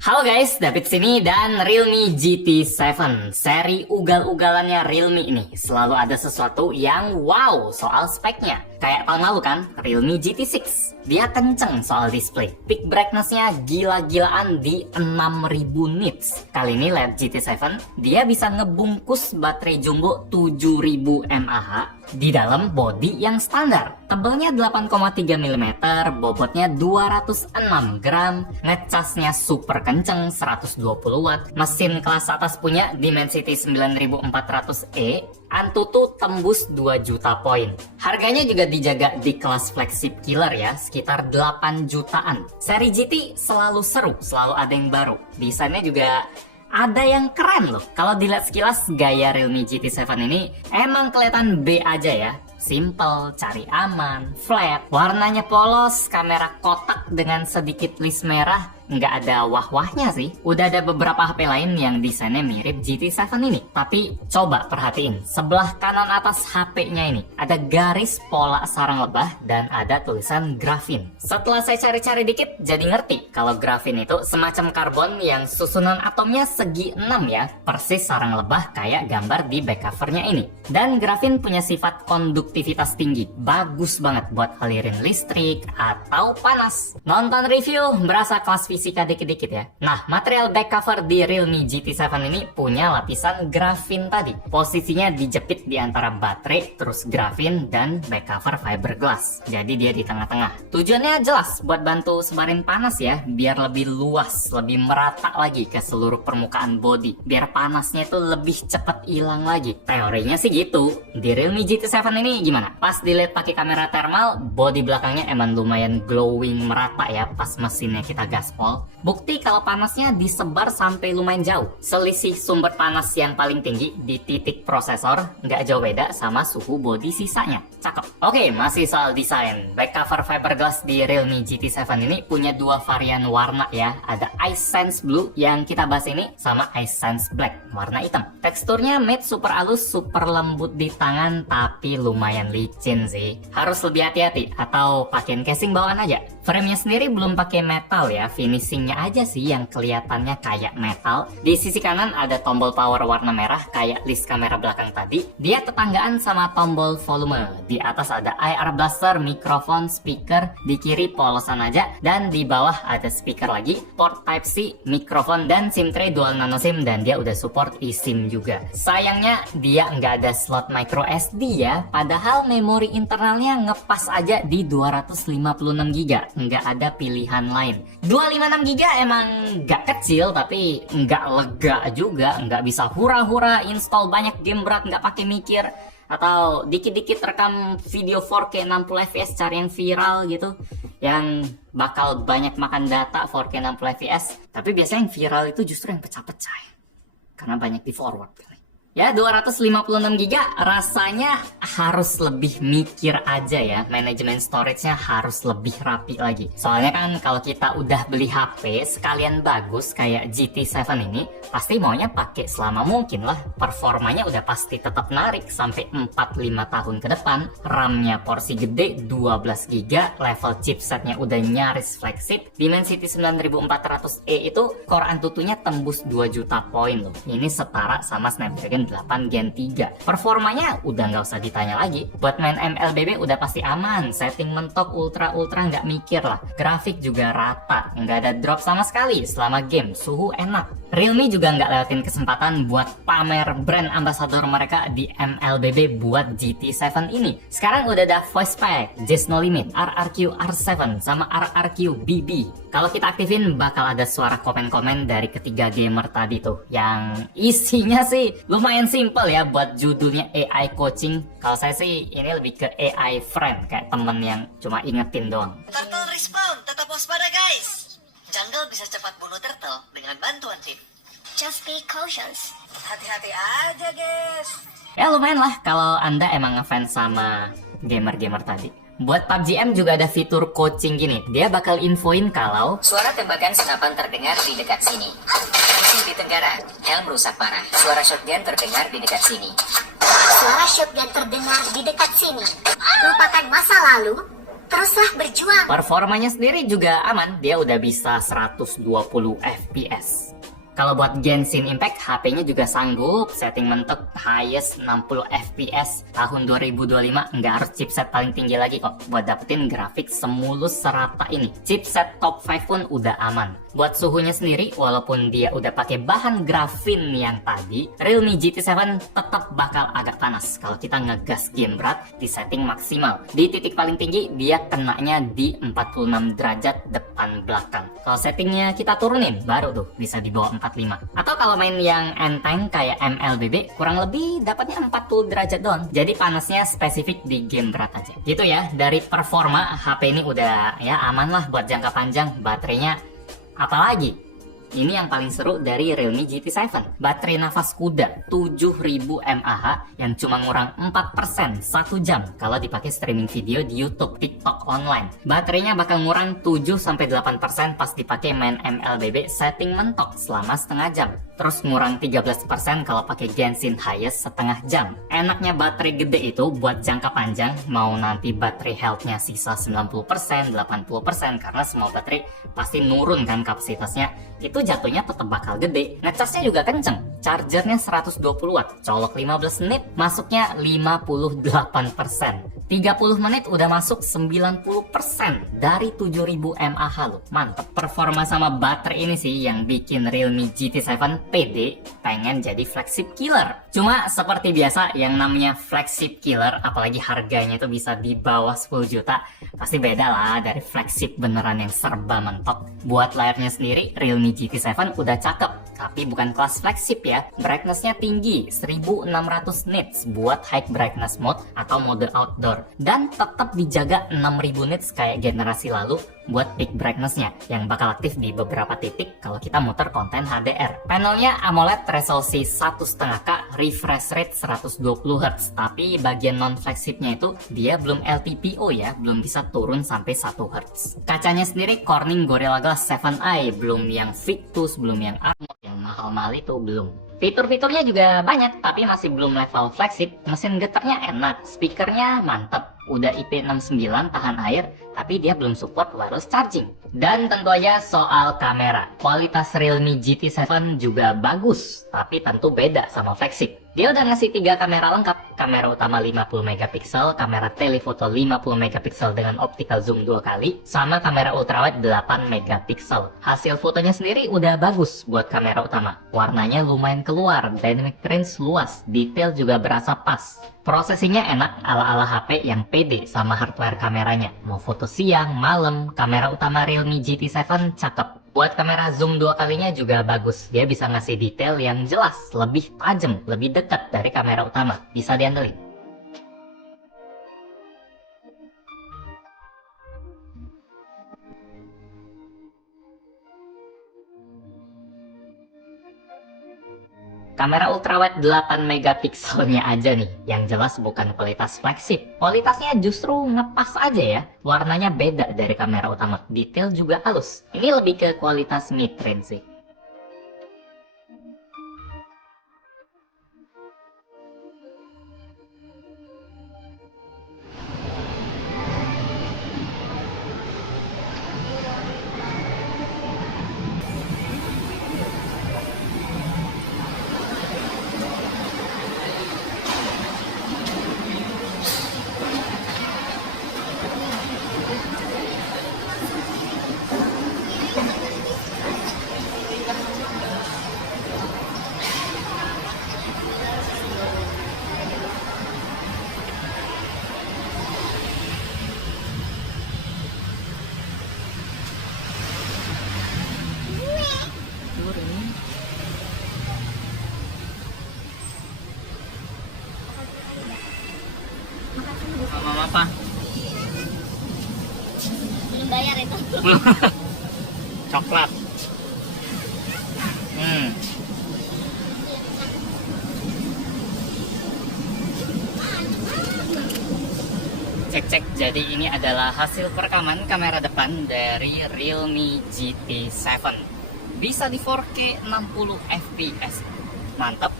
Halo guys, David sini dan Realme GT7. Seri ugal-ugalannya Realme ini selalu ada sesuatu yang wow soal speknya. Kayak tahun lalu kan, Realme GT6. Dia kenceng soal display. Peak brightness-nya gila-gilaan di 6000 nits. Kali ini LED GT7, dia bisa ngebungkus baterai jumbo 7000 mAh di dalam bodi yang standar. Tebelnya 8,3 mm, bobotnya 206 gram, ngecasnya super kenceng 120 watt, mesin kelas atas punya Dimensity 9400E, Antutu tembus 2 juta poin. Harganya juga dijaga di kelas flagship killer ya, sekitar 8 jutaan. Seri GT selalu seru, selalu ada yang baru. Desainnya juga ada yang keren loh. Kalau dilihat sekilas, gaya Realme GT7 ini emang kelihatan B aja ya. Simple, cari aman, flat, warnanya polos, kamera kotak dengan sedikit list merah, nggak ada wah-wahnya sih. Udah ada beberapa HP lain yang desainnya mirip GT7 ini. Tapi coba perhatiin, sebelah kanan atas HP-nya ini ada garis pola sarang lebah dan ada tulisan grafin. Setelah saya cari-cari dikit, jadi ngerti kalau grafin itu semacam karbon yang susunan atomnya segi 6 ya, persis sarang lebah kayak gambar di back covernya ini. Dan grafin punya sifat konduktivitas tinggi, bagus banget buat alirin listrik atau panas. Nonton review berasa kelas fisika dikit-dikit ya. Nah, material back cover di Realme GT7 ini punya lapisan grafin tadi. Posisinya dijepit di antara baterai, terus grafin, dan back cover fiberglass. Jadi dia di tengah-tengah. Tujuannya jelas buat bantu sebarin panas ya, biar lebih luas, lebih merata lagi ke seluruh permukaan bodi. Biar panasnya itu lebih cepat hilang lagi. Teorinya sih gitu. Di Realme GT7 ini gimana? Pas dilihat pakai kamera thermal, bodi belakangnya emang lumayan glowing merata ya pas mesinnya kita gaspol. Bukti kalau panasnya disebar sampai lumayan jauh. Selisih sumber panas yang paling tinggi di titik prosesor nggak jauh beda sama suhu bodi sisanya. Cakep. Oke, masih soal desain. Back cover fiberglass di Realme GT7 ini punya dua varian warna ya. Ada Ice Sense Blue yang kita bahas ini sama Ice Sense Black, warna hitam. Teksturnya matte super halus, super lembut di tangan, tapi lumayan licin sih. Harus lebih hati-hati atau pakein casing bawaan aja. Framenya sendiri belum pakai metal ya, finishingnya aja sih yang kelihatannya kayak metal. Di sisi kanan ada tombol power warna merah kayak list kamera belakang tadi. Dia tetanggaan sama tombol volume. Di atas ada IR blaster, mikrofon, speaker. Di kiri polosan aja, dan di bawah ada speaker lagi, port Type-C, mikrofon, dan SIM tray dual nano SIM, dan dia udah support eSIM juga. Sayangnya dia nggak ada slot micro SD ya, padahal memori internalnya ngepas aja di 256 GB. Nggak ada pilihan lain. 256 GB emang nggak kecil, tapi nggak lega juga. Nggak bisa hura-hura install banyak game berat nggak pakai mikir, atau dikit-dikit rekam video 4K 60 fps cari yang viral gitu, yang bakal banyak makan data 4K 60 fps. Tapi biasanya yang viral itu justru yang pecah-pecah ya, karena banyak di forward. Ya, 256 GB rasanya harus lebih mikir aja ya. Manajemen storage-nya harus lebih rapi lagi. Soalnya kan kalau kita udah beli HP sekalian bagus kayak GT7 ini, pasti maunya pakai selama mungkin lah. Performanya udah pasti tetap narik sampai 4-5 tahun ke depan. RAM-nya porsi gede 12 GB, level chipsetnya udah nyaris flagship. Dimensity 9400E itu core Antutunya tembus 2 juta poin loh. Ini setara sama Snapdragon 8 Gen 3. Performanya udah nggak usah ditanya lagi. Buat main MLBB udah pasti aman. Setting mentok ultra nggak mikir lah. Grafik juga rata, nggak ada drop sama sekali selama game. Suhu enak. Realme juga nggak lewatin kesempatan buat pamer brand ambassador mereka di MLBB buat GT7 ini. Sekarang udah ada voice pack, Just No Limit, RRQ R7 sama RRQ BB. Kalau kita aktifin bakal ada suara komen-komen dari ketiga gamer tadi tuh, yang isinya sih lumayan simple ya buat judulnya AI coaching. Kalau saya sih ini lebih ke AI friend, kayak temen yang cuma ingetin doang. Turtle respawn, tetap waspada guys. Jungle bisa cepat bunuh turtle dengan bantuan tim. Just be cautious. Hati-hati aja guys. Ya lumayan lah kalau Anda emang ngefans sama gamer-gamer tadi. Buat PUBG M juga ada fitur coaching gini. Dia bakal infoin kalau suara tembakan senapan terdengar di dekat sini. Musuh di tenggara, helm rusak parah. Suara shotgun terdengar di dekat sini. Suara shotgun terdengar di dekat sini. Lupakan masa lalu. Teruslah berjuang. Performanya sendiri juga aman, dia udah bisa 120 fps. Kalau buat Genshin Impact, HP-nya juga sanggup setting mentok highest 60 fps. Tahun 2025 nggak harus chipset paling tinggi lagi kok buat dapetin grafik semulus serata ini. Chipset top 5 pun udah aman. Buat suhunya sendiri, walaupun dia udah pakai bahan grafin yang tadi, Realme GT7 tetap bakal agak panas kalau kita ngegas game berat di setting maksimal. Di titik paling tinggi, dia kenanya di 46 derajat depan belakang. Kalau settingnya kita turunin, baru tuh bisa di bawah 45. Atau kalau main yang enteng kayak MLBB, kurang lebih dapatnya 40 derajat doang. Jadi panasnya spesifik di game berat aja. Gitu ya, dari performa HP ini udah ya aman lah buat jangka panjang. Baterainya apalagi? Ini yang paling seru dari Realme GT7. Baterai nafas kuda 7000 mAh yang cuma ngurang 4% 1 jam kalau dipakai streaming video di YouTube, TikTok online. Baterainya bakal ngurang 7-8% pas dipakai main MLBB setting mentok selama setengah jam. Terus ngurang 13% kalau pakai Genshin highest setengah jam. Enaknya baterai gede itu buat jangka panjang, mau nanti baterai health-nya sisa 90%, 80% karena semua baterai pasti nurun kan kapasitasnya. Itu jatuhnya tetap bakal gede. Ngecasnya juga kenceng. Chargernya 120 watt, colok 15 menit, masuknya 58%. 30 menit udah masuk 90% dari 7000 mAh loh. Mantep. Performa sama baterai ini sih yang bikin Realme GT7 pede pengen jadi flagship killer. Cuma seperti biasa yang namanya flagship killer, apalagi harganya itu bisa di bawah 10 juta, pasti beda lah dari flagship beneran yang serba mentok. Buat layarnya sendiri, Realme GT7 udah cakep, tapi bukan kelas flagship ya. Brightness-nya tinggi, 1600 nits buat high brightness mode atau mode outdoor. Dan tetap dijaga 6000 nits kayak generasi lalu buat peak brightness-nya yang bakal aktif di beberapa titik kalau kita muter konten HDR. Panelnya AMOLED resolusi 1,5K, refresh rate 120Hz, tapi bagian non flagshipnya itu dia belum LTPO ya, belum bisa turun sampai 1Hz. Kacanya sendiri Corning Gorilla Glass 7i, belum yang Victus, belum yang AMOLED yang mahal-mahal itu belum. Fitur-fiturnya juga banyak, tapi masih belum level flagship. Mesin getarnya enak, speakernya mantep, udah IP69 tahan air, tapi dia belum support wireless charging. Dan tentu aja soal kamera, kualitas Realme GT7 juga bagus, tapi tentu beda sama flagship. Dia udah ngasih 3 kamera lengkap, kamera utama 50 megapiksel, kamera telefoto 50 megapiksel dengan optical zoom 2 kali, sama kamera ultrawide 8 megapiksel. Hasil fotonya sendiri udah bagus buat kamera utama, warnanya lumayan keluar, dynamic range luas, detail juga berasa pas. Prosesinya enak ala-ala HP yang pede sama hardware kameranya. Mau foto siang, malam, kamera utama Realme GT7 cakep. Buat kamera zoom 2 kalinya juga bagus. Dia bisa ngasih detail yang jelas, lebih tajam, lebih dekat dari kamera utama. Bisa diandelin. Kamera ultrawide 8 megapikselnya aja nih, yang jelas bukan kualitas flagship. Kualitasnya justru ngepas aja ya. Warnanya beda dari kamera utama, detail juga halus. Ini lebih ke kualitas mid-range sih. Mama apa? Belum bayar itu. Coklat. Cek-cek, jadi ini adalah hasil perekaman kamera depan dari Realme GT7. Bisa di 4K 60 fps. Mantap.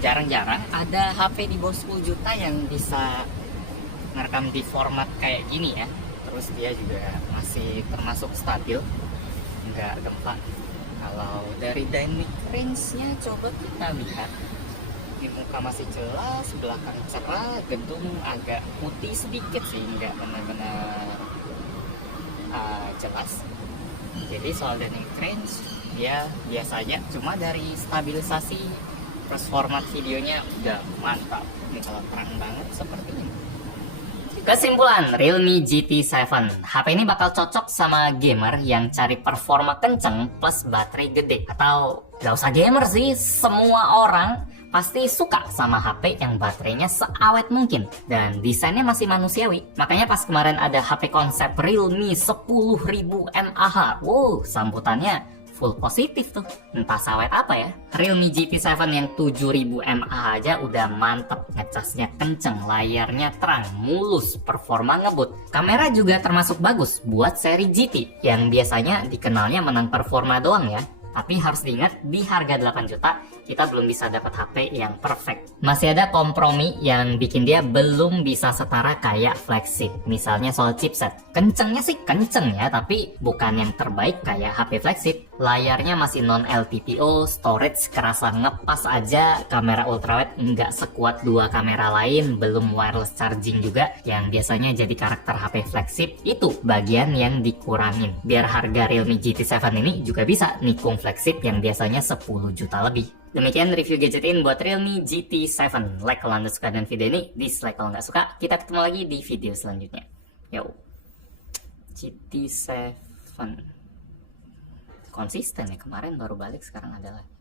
Jarang-jarang ada HP di bawah 10 juta yang bisa ngerekam di format kayak gini ya. Terus dia juga masih termasuk stabil, nggak gempa. Kalau dari dynamic range-nya coba kita lihat, di muka masih jelas, belakang cerah, gedung agak putih sedikit sih, nggak benar-benar jelas. Jadi soal dynamic range ya biasa aja, cuma dari stabilisasi terus format videonya udah mantap. Ini kalau terang banget seperti ini. Kesimpulan, Realme GT7 HP ini bakal cocok sama gamer yang cari performa kenceng plus baterai gede. Atau gak usah gamer sih, semua orang pasti suka sama HP yang baterainya seawet mungkin dan desainnya masih manusiawi. Makanya pas kemarin ada HP konsep Realme 10.000 mAh, wow, sambutannya full positif tuh. Entah sawet apa ya. Realme GT7 yang 7000 mAh aja udah mantep, ngecasnya kenceng, layarnya terang, mulus, performa ngebut. Kamera juga termasuk bagus buat seri GT yang biasanya dikenalnya menang performa doang ya. Tapi harus diingat, di harga 8 juta kita belum bisa dapat HP yang perfect. Masih ada kompromi yang bikin dia belum bisa setara kayak flagship. Misalnya soal chipset. Kencengnya sih kenceng ya, tapi bukan yang terbaik kayak HP flagship. Layarnya masih non LTPO, storage kerasa ngepas aja, kamera ultrawide nggak sekuat dua kamera lain, belum wireless charging juga yang biasanya jadi karakter HP flagship. Itu bagian yang dikurangin. Biar harga Realme GT7 ini juga bisa nikung flagship yang biasanya 10 juta lebih. Demikian review gadget ini buat Realme GT7. Like kalau anda suka dengan video ini, dislike kalau nggak suka. Kita ketemu lagi di video selanjutnya. Yo, GT7 konsisten ya, kemarin baru balik, sekarang ada lagi.